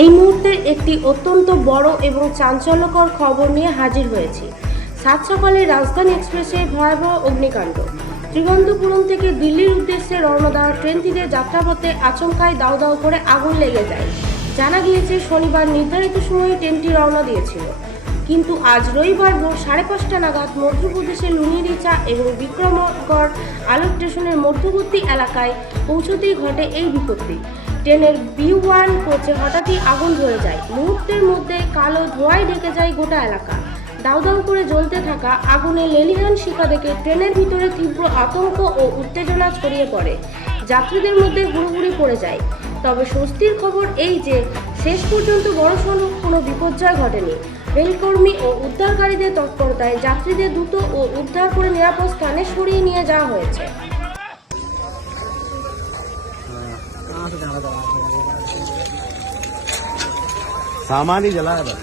এই মুহূর্তে একটি অত্যন্ত বড় এবং চাঞ্চল্যকর খবর নিয়ে হাজির হয়েছি। সাত সকালে রাজধানী এক্সপ্রেসে ভয়াবহ অগ্নিকাণ্ড। ত্রিবন্ধপুরম থেকে দিল্লির উদ্দেশ্যে রওনা দেওয়া ট্রেনটিতে যাত্রাপথে আচমকায় দাউ দাউ করে আগুন লেগে যায়। জানা গিয়েছে শনিবার নির্ধারিত সময়ে ট্রেনটি রওনা দিয়েছিল, কিন্তু আজ রবিবার ভোর 5:30 নাগাদ মধ্যপ্রদেশের লুনিরিচা এবং বিক্রমগড় আলো স্টেশনের মধ্যবর্তী এলাকায় পৌঁছতেই ঘটে এই বিপত্তি। ট্রেনের B1 কোচে হঠাৎই আগুন ধরে যায়। মুহূর্তের মধ্যে কালো ধোঁয়ায় ঢেকে যায় গোটা এলাকা। দাউ দাউ করে জ্বলতে থাকা আগুনে লেলিহান শিখা দেখে ট্রেনের ভিতরে তীব্র আতঙ্ক ও উত্তেজনা ছড়িয়ে পড়ে। যাত্রীদের মধ্যে হুড়োহুড়ি পড়ে যায়। তবে স্বস্তির খবর এই যে শেষ পর্যন্ত বড়সড় কোনো বিপর্যয় ঘটেনি। রেলকর্মী ও উদ্ধারকারীদের তৎপরতায় যাত্রীদের দ্রুত ও উদ্ধার করে নিরাপদ স্থানে সরিয়ে নিয়ে যাওয়া হয়েছে। सामान ही जला है बस।